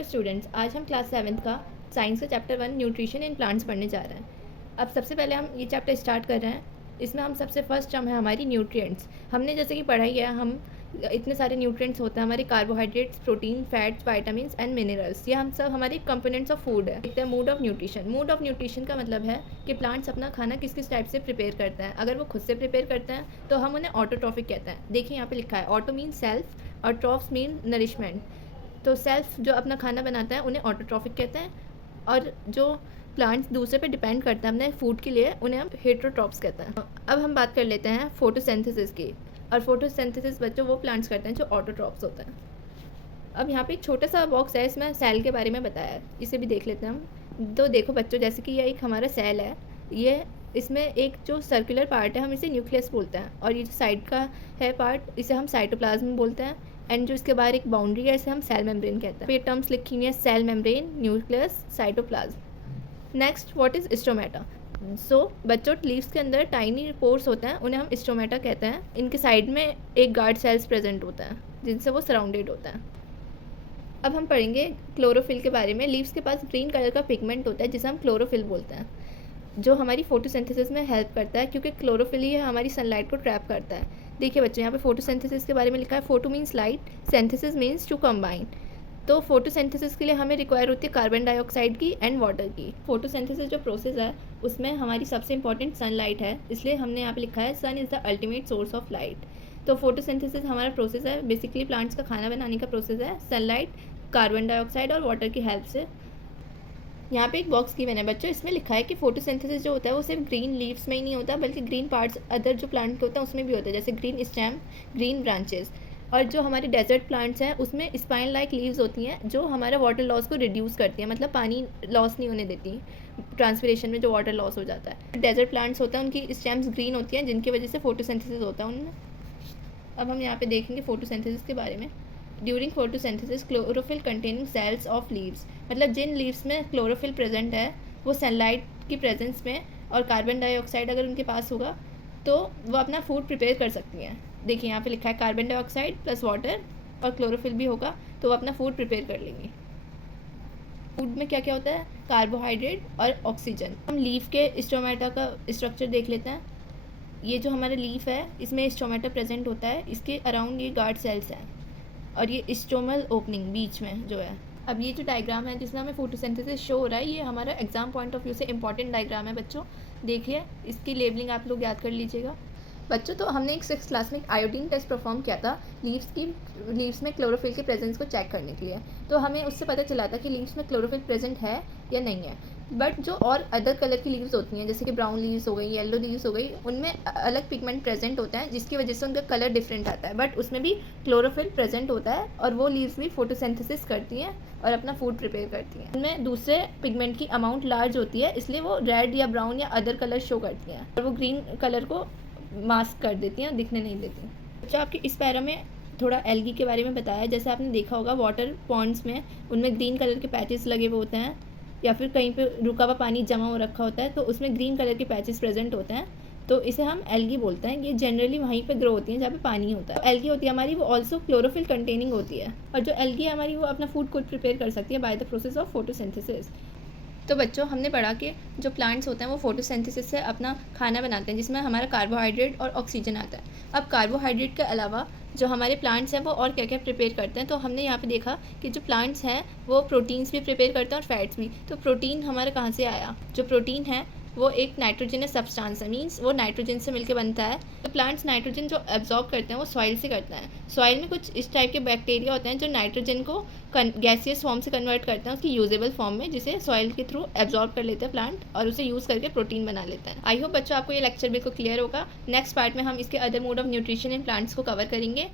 Hello students, आज हम class 7th का साइंस का चैप्टर 1 न्यूट्रिशन इन प्लांट्स पढ़ने जा रहे हैं। अब सबसे पहले हम ये चैप्टर स्टार्ट कर रहे हैं। इसमें हम सबसे फर्स्ट टर्म है हमारी न्यूट्रिएंट्स। हमने जैसे कि पढ़ाई है, हम इतने सारे न्यूट्रिएंट्स होते हैं हमारे, carbohydrates, protein, fats, vitamins and minerals. ये हम सब हमारे कंपोनेंट्स ऑफ फूड है। देखते हैं mood off nutrition. Mood off nutrition का मतलब है कि प्लांट्स अपना खाना किस किस टाइप से प्रिपेयर करते हैं। अगर वो खुद से प्रिपेयर करते हैं तो हम उन्हें ऑटोट्रॉफिक कहते हैं। देखिए यहाँ पे लिखा है, ऑटो मीन सेल्फ और ट्रॉफ्स मीन नरिशमेंट। तो सेल्फ जो अपना खाना बनाता है उन्हें ऑटोट्रॉफिक कहते हैं, और जो प्लांट्स दूसरे पे डिपेंड करता है अपने फूड के लिए उन्हें हम हेट्रोट्रॉप्स कहते हैं। अब हम बात कर लेते हैं फोटोसिंथेसिस की। और फोटोसिंथेसिस बच्चों वो प्लांट्स करते हैं जो ऑटोट्रॉप्स होते हैं। अब यहाँ पे एक छोटा सा बॉक्स है, इसमें सेल के बारे में बताया है, इसे भी देख लेते हैं हम। तो देखो बच्चों, जैसे कि ये एक हमारा सेल है, ये इसमें एक जो सर्कुलर पार्ट है हम इसे न्यूक्लियस बोलते हैं, और ये जो साइड का है पार्ट इसे हम साइटोप्लाज्म बोलते हैं, एंड जो इसके बाहर एक बाउंड्री है इसे हम सेल मेम्ब्रेन कहते हैं। ये टर्म्स लिखी हुई है, cell membrane, nucleus, cytoplasm. Next, what is stomata. So बच्चों, लीव्स के अंदर टाइनी पोर्स होते हैं, उन्हें हम स्टोमेटा कहते हैं। इनके साइड में एक गार्ड सेल्स प्रेजेंट होता है जिनसे वो सराउंडेड होता है। अब हम पढ़ेंगे क्लोरोफिल के बारे में। लीव्स के पास ग्रीन कलर का पिगमेंट होता है जिसे हम क्लोरोफिल बोलते हैं, जो हमारी फोटोसिंथेसिस में हेल्प करता है, क्योंकि क्लोरोफिल ही हमारी सनलाइट को ट्रैप करता है। देखिए बच्चों, यहाँ पे फोटोसिंथेसिस के बारे में लिखा है, photo means light, synthesis means to combine. तो फोटोसिंथेसिस के लिए हमें रिक्वायर होती है कार्बन डाइऑक्साइड की एंड वाटर की। फोटोसिंथेसिस जो प्रोसेस है उसमें हमारी सबसे इंपॉर्टेंट सनलाइट है, इसलिए हमने यहाँ पे लिखा है sun is the ultimate source of light. तो फोटोसिंथेसिस हमारा प्रोसेस है, बेसिकली प्लांट्स का खाना बनाने का प्रोसेस है, सनलाइट, कार्बन डाइऑक्साइड और वाटर की हेल्प से। यहाँ पे एक बॉक्स गिवन है बच्चों, इसमें लिखा है कि फोटोसिंथेसिस जो होता है वो सिर्फ ग्रीन लीव्स में ही नहीं होता, बल्कि ग्रीन पार्ट्स अदर जो प्लांट के होते हैं उसमें भी होता है, जैसे ग्रीन स्टेम, ग्रीन ब्रांचेस। और जो हमारे डेजर्ट प्लांट्स हैं उसमें स्पाइन लाइक लीव्स होती हैं जो हमारा वाटर लॉस को रिड्यूस करती हैं, मतलब पानी लॉस नहीं होने देती ट्रांसपिरेशन में जो वाटर लॉस हो जाता है। डेजर्ट प्लांट्स होता है उनकी स्टेम्स ग्रीन होती हैं, जिनकी वजह से फोटोसिंथेसिस होता है उनमें। अब हम यहाँ पे देखेंगे फोटोसिंथेसिस के बारे में। During photosynthesis chlorophyll containing cells of leaves, मतलब जिन लीव्स में क्लोरोफिल प्रेजेंट है वो सनलाइट की प्रेजेंस में और कार्बन डाइऑक्साइड अगर उनके पास होगा तो वो अपना फूड प्रिपेयर कर सकती हैं। देखिए यहाँ पे लिखा है कार्बन डाइऑक्साइड प्लस वाटर और क्लोरोफिल भी होगा तो वो अपना फूड प्रिपेयर कर लेंगी। फूड में क्या क्या होता है, कार्बोहाइड्रेट और ऑक्सीजन। हम लीफ के स्टोमेटा का स्ट्रक्चर देख लेते हैं। ये जो हमारा लीफ है इसमें स्टोमेटा प्रेजेंट होता है, इसके अराउंड ये गार्ड सेल्स हैं और ये स्टोमल ओपनिंग बीच में जो है। अब ये जो डायग्राम है जिसमें हमें फोटोसिंथेसिस शो हो रहा है, ये हमारा एग्जाम पॉइंट ऑफ व्यू से इंपॉर्टेंट डायग्राम है बच्चों। देखिए इसकी लेबलिंग आप लोग याद कर लीजिएगा बच्चों। तो हमने एक 6th क्लास में एक आयोडीन टेस्ट परफॉर्म किया था लीव्स में क्लोरोफिल के प्रेजेंस को चेक करने के लिए। तो हमें उससे पता चला था कि लीव्स में क्लोरोफिल प्रेजेंट है या नहीं है। बट जो और अदर कलर की लीव्स होती हैं, जैसे कि ब्राउन लीव्स हो गई, येलो लीव्स हो गई, उनमें अलग पिगमेंट प्रेजेंट होता है जिसकी वजह से उनका कलर डिफरेंट आता है, बट उसमें भी क्लोरोफिल प्रेजेंट होता है और वो लीव्स भी फोटोसिंथेसिस करती हैं और अपना फूड प्रिपेयर करती हैं। उनमें दूसरे पिगमेंट की अमाउंट लार्ज होती है, इसलिए वो रेड या ब्राउन या अदर कलर शो करती हैं और वो ग्रीन कलर को मास्क कर देती हैं, दिखने नहीं देती। अच्छा, आपके इस पैरा में थोड़ा एल्गी के बारे में बताया, जैसे आपने देखा होगा वाटर पॉन्ड्स में उनमें ग्रीन कलर के पैचेस लगे हुए होते हैं, या फिर कहीं पे रुका हुआ पानी जमा हो रखा होता है तो उसमें ग्रीन कलर के पैचेस प्रेजेंट होते हैं, तो इसे हम एल्गी बोलते हैं। ये जनरली वहीं पे ग्रो होती हैं जहाँ पे पानी होता है। एल्गी होती है हमारी, वो ऑल्सो क्लोरोफिल कंटेनिंग होती है, और जो एल्गी है हमारी वो अपना फूड खुद प्रिपेयर कर सकती है by the process of photosynthesis. तो बच्चों, हमने पढ़ा कि जो प्लांट्स होते हैं वो फोटोसिंथेसिस से अपना खाना बनाते हैं जिसमें हमारा कार्बोहाइड्रेट और ऑक्सीजन आता है। अब कार्बोहाइड्रेट के अलावा जो हमारे प्लांट्स हैं वो और क्या क्या प्रिपेयर करते हैं, तो हमने यहाँ पे देखा कि जो प्लांट्स हैं वो प्रोटीन्स भी प्रिपेयर करते हैं और फैट्स भी। तो प्रोटीन हमारा कहाँ से आया, जो प्रोटीन है वो एक नाइट्रोजनस सब्सटेंस है, मीन्स वो नाइट्रोजन से मिलकर बनता है। तो प्लांट्स नाइट्रोजन जो एब्जॉर्ब करते हैं वो सॉइल से करते हैं। सॉइल में कुछ इस टाइप के बैक्टीरिया होते हैं जो नाइट्रोजन को गैसियस फॉर्म से कन्वर्ट करते हैं उसकी यूजेबल फॉर्म में, जिसे सॉइल के थ्रू एब्जॉर्ब कर लेते हैं प्लांट और उसे यूज़ करके प्रोटीन बना लेते हैं। आई होप बच्चों आपको ये लेक्चर बिल्कुल क्लियर होगा। नेक्स्ट पार्ट में हम इसके other mode of nutrition in plants को कवर करेंगे।